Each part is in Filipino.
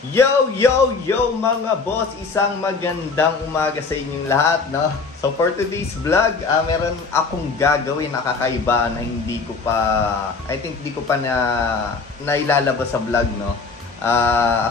Yo, yo, yo mga boss! Isang magandang umaga sa inyong lahat, no? So for today's vlog, meron akong gagawin na kakaiba na hindi ko pa nailalabas sa vlog, no?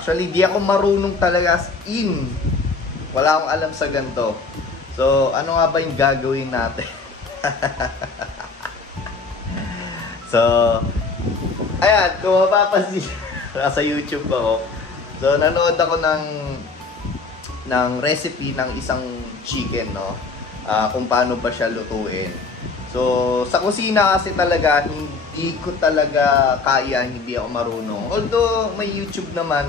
Actually, di ako marunong talaga as in. Wala akong alam sa ganito. So, ano nga ba yung gagawin natin? So, ayan, kung mapapansin sa YouTube ako. So, nanood ako ng recipe ng isang chicken, no? Kung paano ba siya lutuin. So, sa kusina kasi talaga, hindi ko talaga kaya, hindi ako marunong. Although, may YouTube naman,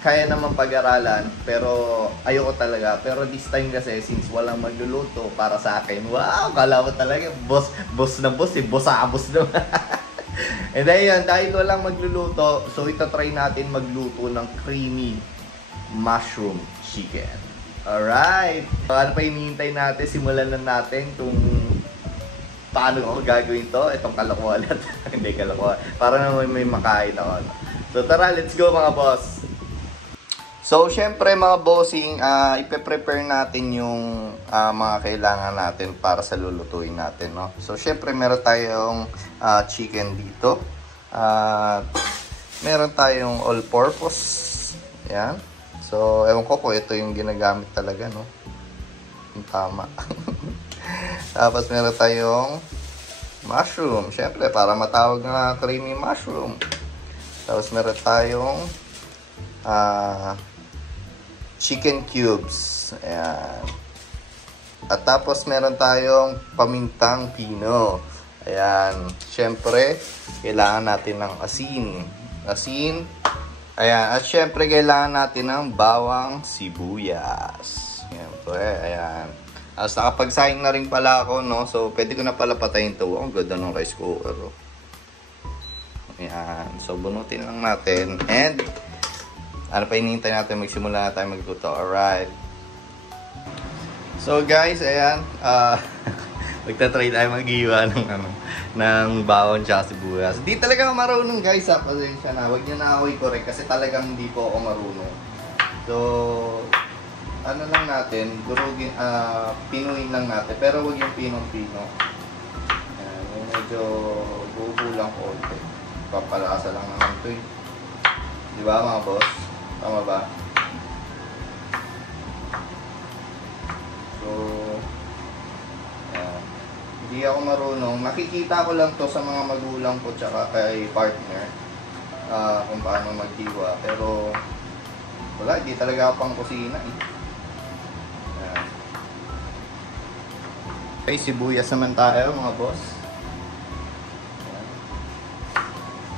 kaya naman pag-aralan, pero ayoko talaga. Pero this time kasi, since walang magluluto para sa akin, wow, kala mo talaga, boss na boss, boss naman. And then yun, dahil walang magluluto, so itatry natin magluto ng creamy mushroom chicken. Alright! So, ano pa hinihintay natin? Simulan na natin kung paano ko gagawin to. Itong kalokohan at hindi kalokohan. Para naman may makain ako. So tara, let's go mga boss! So, syempre mga bossing, ipe-prepare natin yung mga kailangan natin para sa lulutuin natin, no? So, syempre meron tayong chicken dito. Meron tayong all-purpose. Ayan. So, ewan ko kung ito yung ginagamit talaga, no? Yung tama. Tapos, meron tayong mushroom. Syempre, para matawag na creamy mushroom. Tapos, meron tayong chicken cubes. Ayan. At tapos meron tayong pamintang pino. Ayan. Siyempre, kailangan natin ng asin. Ayan. At siyempre, kailangan natin ng bawang sibuyas. Siyempre, ayan. As nakapagsayang na rin pala ako, no? So, pwede ko na pala patayin ito. Ang ganda ng rice cooker. Ayan. So, bunutin lang natin. And ano pa hinihintay natin? Magsimula na tayo magluto. Alright. So guys, ayan. Magta-try tayo mag-iwa ng bawon tsaka sibuyas. Di talaga marunong guys, ha. Pasensya na. Huwag niyo na ako i-correct kasi talagang hindi po ako marunong. So, ano lang natin, durugin, pinuin lang natin. Pero huwag yung pinong-pino. Ayan, yung medyo bubulang konti. Papalasa lang naman ito eh. Diba mga boss? Tama ba? So, hindi ako marunong. Nakikita ko lang to sa mga magulang ko tsaka kay partner kung paano maghiwa. Pero, wala, hindi talaga ako pang kusina eh. Okay, sibuyas naman tayo mga boss.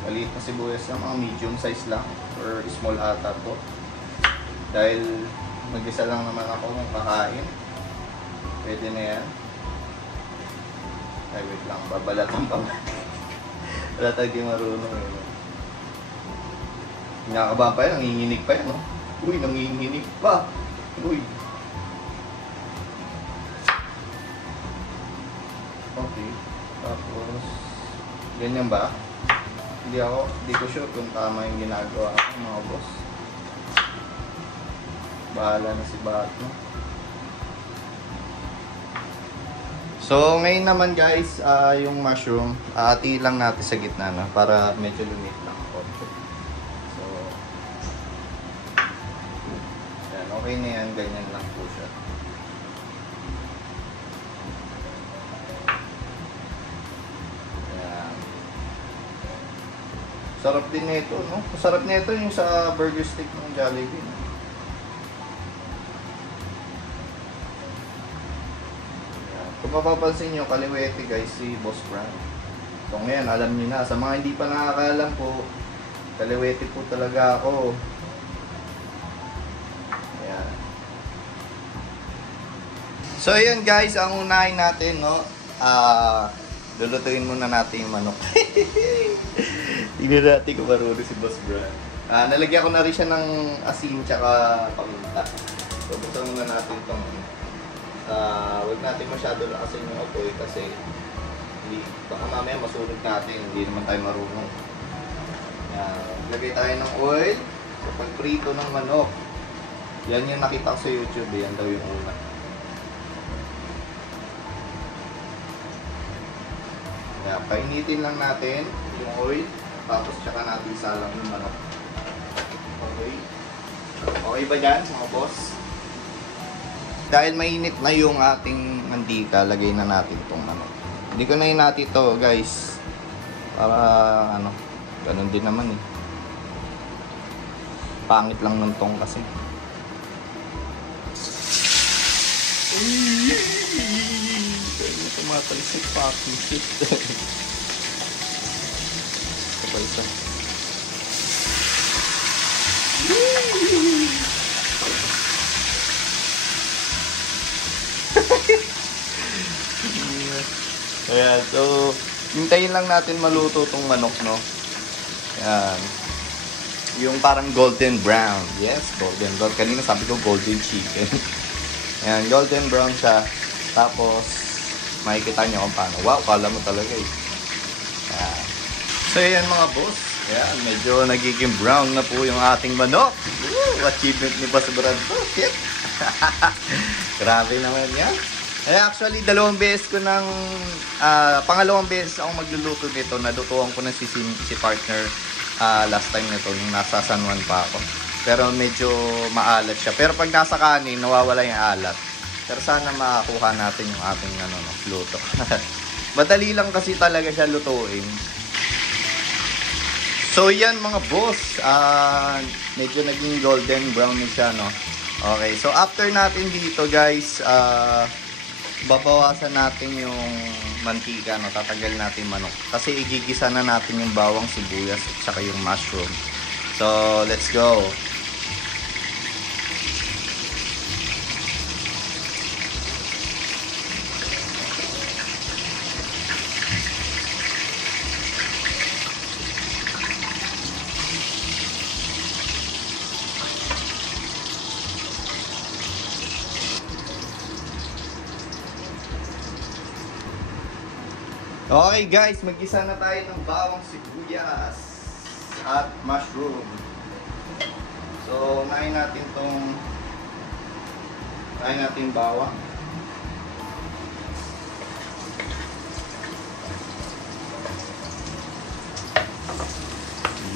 Maliit na sibuyas lang, mga medium size lang or small ata to. Dahil mag-isa lang naman ako ng kakain. Pwede na yan. Ay, wait lang. Babalatan pa ba? Wala tayo marunong eh. Nakakabahan pa yan. Nanginginig pa yan, no? Uy, nanginginig pa. Uy. Okay. Tapos, ganyan ba? Hindi ko sure kung tama yung ginagawa ko mga boss. Bahala na si Bato. So ngayon naman guys, yung mushroom, ati lang natin sa gitna na para medyo lumit lang konti. So yan, okay na yan, ganyan lang po siya. Sarap din nito, no? Sarap nito yung sa burger stick ng Jollibee. No? Kung mapapansin nyo, kaliwete guys, si Boss Brand. So ngayon, alam niyo na. Sa mga hindi pa nakakaalam po, kaliwete po talaga ako. Ayan. So ayan guys, ang unahin natin, no? Lulutuin muna natin yung manok. Tignan natin kung marunong si Boss Brand. Nalagyan ko na rin siya ng asin tsaka paminta. So, buksan muna natin itong huwag natin masyado lakasin yung apoy kasi baka mamaya masunog natin, hindi naman tayo marunong. Lagay tayo ng oil. So, pagprito ng manok. Yan yung nakita ko sa YouTube. Yan daw yung una. Kaya, painitin lang natin yung oil. Tapos, tsaka natin isalang yung manok. Okay. Okay ba dyan, mga boss? Dahil mainit na yung ating mantika, lagay na natin itong manok. Hindi ko na hinati ito, guys. Para, ano, ganun din naman eh. Pangit lang ng tong kasi. Kaya tumatalsik pa ako. Sabay ito. Ayan, so hintayin lang natin maluto tong manok, no? Ayan. Yung parang golden brown. Yes, golden brown. Kanina sabi ko golden chicken. Ayan, golden brown siya. Tapos, makikita nyo kung paano. Wow, kala mo talaga eh. Ayan. So, ayan mga boss. Ayan, medyo nagiging brown na po yung ating manok. Woo! Achievement ni Boss Brad po. Grabe naman yan. Eh, actually, pangalawang beses ako magluluto nito. Nalutuan ko na si partner last time nito, yung nasa San Juan pa ako. Pero medyo maalat siya. Pero pag nasa kanin, nawawala yung alat. Pero sana makakuha natin yung ating luto. Madali lang kasi talaga siya lutuin. So, yan mga boss. Medyo naging golden brown na siya, no? Okay, so after natin dito, guys, babawasan natin yung mantika, no? Tatagal natin manok. Kasi igigisa na natin yung bawang sibuyas at saka yung mushroom. So, let's go. Okay guys, mag-gisa na tayo ng bawang sibuyas at mushroom. So, unahin natin bawang.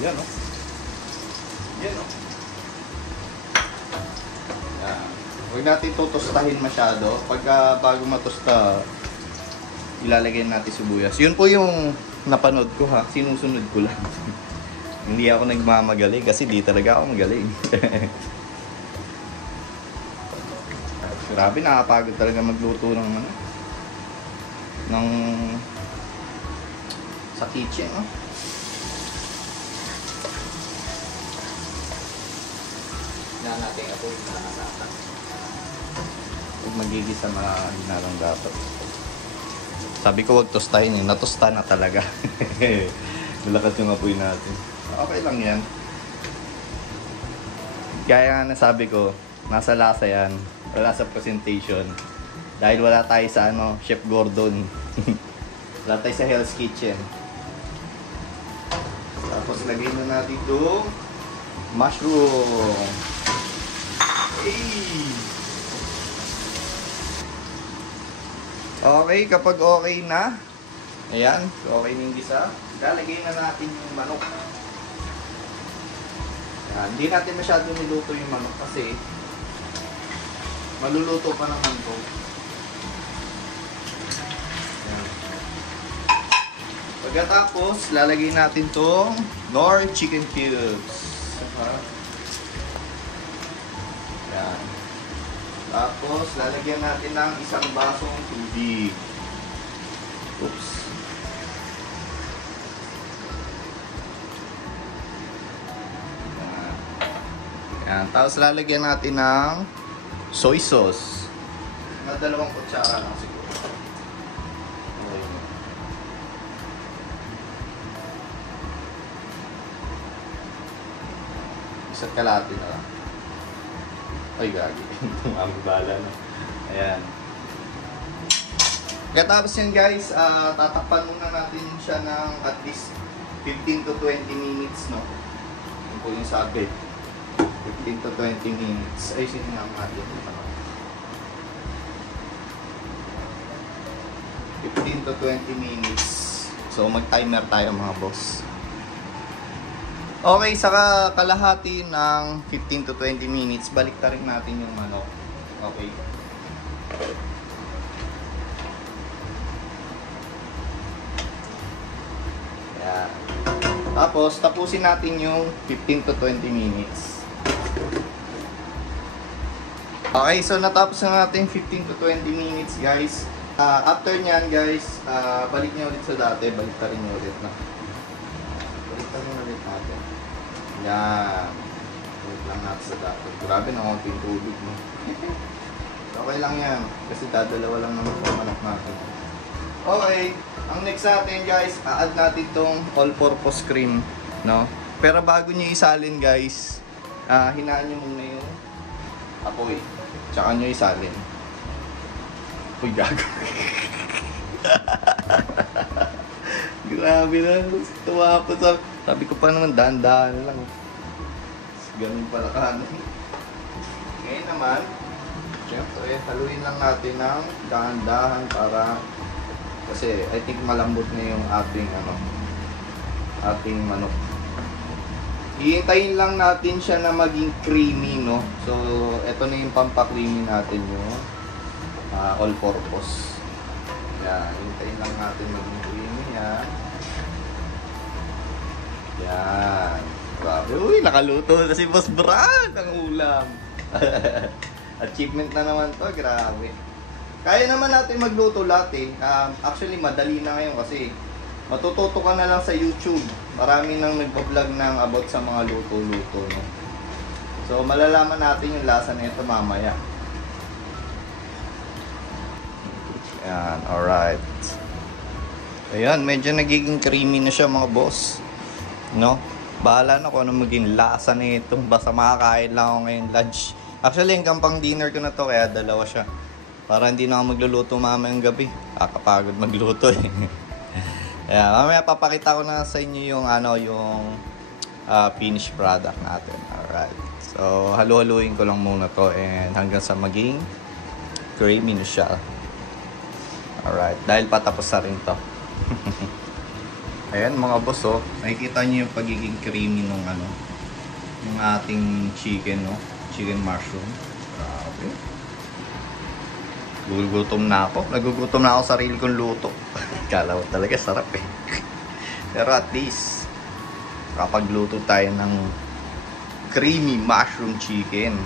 Yan o. Yan o. Yan. Huwag natin tutustahin masyado. Pagka bago matusta, ilalagay natin sibuyas. Yun po yung napanood ko ha. Sinusunod ko lang. Hindi ako nagmamagaling kasi di talaga ako magaling. Grabe, nakapagod talaga magluto sa kitchen, no? Yan natin ako yung nakakata. Huwag magigisa na lang dapat. Sabi ko wag tostahin eh. Natosta na talaga. Malakas yung apoy natin. Okay lang yan. Kaya nga nasabi ko, nasa lasa yan. Wala sa presentation. Dahil wala tayo sa Chef Gordon. Wala tayo sa Hell's Kitchen. Tapos lagay na natin itong mushroom. Hey! Okay, kapag okay na, ayan, okay na yung gisa, lalagay na natin yung manok. Ayan, hindi natin masyado niluto yung manok kasi maluluto pa naman to. Ayan. Pagkatapos, lalagay natin tong Knorr chicken cubes. Ayan. Tapos, lalagyan natin ng isang basong tubig. Oops. Ayan. Tapos, lalagyan natin ng soy sauce. Na 2 kutsara lang siguro. Okay. Isa't kalahati na lang. Ay, gagi. Itong aming bala na. Ayan. Katapos yan guys, tatakpan muna natin siya ng at least 15 to 20 minutes, no? Yun po yung sabi. 15 to 20 minutes. Ay, sinangam natin. 15 to 20 minutes. So, mag-timer tayo mga boss. Okay, saka kalahati ng 15 to 20 minutes, balik ta rin natin yung manok. Okay. Yan. Tapos, tapusin natin yung 15 to 20 minutes. Okay, so natapos na natin 15 to 20 minutes, guys. After nyan, guys, balik nyo ulit sa dati. Balik ta rin nyo ulit na. Balik ta rin ulit natin. Yan. Balik lang natin sa dati. Grabe na konting tubig, no? Okay lang yan. Kasi dadalawa lang naman sa manok natin. Okay. Ang next natin, guys, add natin tong all-purpose cream, no? Pero bago nyo isalin, guys, hinaan nyo muna yung apoy. Tsaka nyo isalin. Uy, gago. Grabe na. Tuwa po sa... Sabi ko pa naman, dahan-dahan lang. Ganun pala ka. Ngayon naman, siyempre, haluin lang natin ng dahan-dahan para... Kasi, I think malambot na yung ating manok. Hihintayin lang natin siya na maging creamy, no? So, eto na yung pampakreamy natin yung all-purpose. Yan, hintayin lang natin maging creamy yan. Yan. Grabe. Uy, nakaluto na si Boss Brad ang ulam. Achievement na naman to, grabe. Kaya naman natin magluto lahat eh. Actually, madali na ngayon kasi matututo ka na lang sa YouTube. Marami nang nagbablog ng about sa mga luto-luto, no? So, malalaman natin yung lasa na ito mamaya. Ayan, alright. Ayan, medyo nagiging creamy na siya mga boss. No? Bahala na kung ano maging lasa na itong basta makakain lang ako ngayon lunch. Actually, hanggang pang dinner ko na to kaya dalawa siya. Para hindi na ako magluluto mamayang gabi. Kakapagod magluto eh. Ayan, mamaya papakita ko na sa inyo yung finished product natin. Alright. So, halu-haluin ko lang muna to and hanggang sa maging creamy na siya. Alright, dahil patapos na rin to. Ayan mga boss, oh. Nakikita niyo yung pagiging creamy nung yung ating chicken, no? Chicken mushroom. Grabe. Gugutom na ako. Nagugutom na ako sa sarili kong luto. Kala ko talaga sarap eh. Pero at least kapagluto tayo ng creamy mushroom chicken.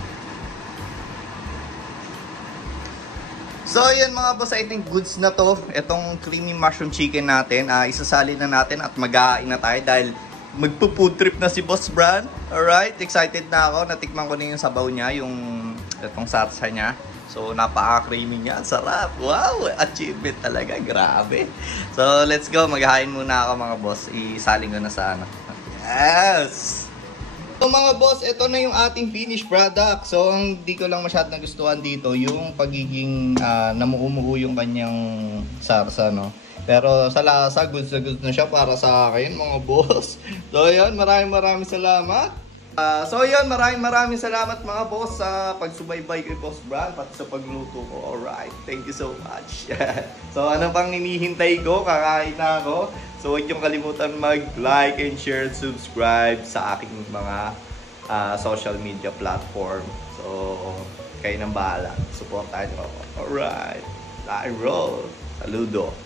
So, yun mga boss, I think goods na to. Itong creamy mushroom chicken natin. Isasali na natin at mag-aain na tayo dahil magpo-food trip na si Boss Brad. Alright, excited na ako. Natikman ko na yung sabaw niya, itong satsa niya. So, napaka-creamy niya. Sarap. Wow, achievement talaga. Grabe. So, let's go. Mag-aain muna ako mga boss. Isaling ko na sa Yes! So mga boss, ito na yung ating finished product. So ang di ko lang masyadong nagustuhan dito yung pagiging namuumuo yung kanyang sarsa, no? Pero sa lasa, goods na siya para sa akin mga boss. So yun, maraming salamat. Maraming salamat mga boss sa pagsubaybay kay Boss Brad pati sa pagluto ko. Alright, thank you so much. So ano pang hinihintay ko? Kakain na ako. So huwag niyong kalimutan mag-like and share and subscribe sa aking mga social media platform. So kayo nang bahala. Supportahan niyo ako. Alright, I roll. Saludo.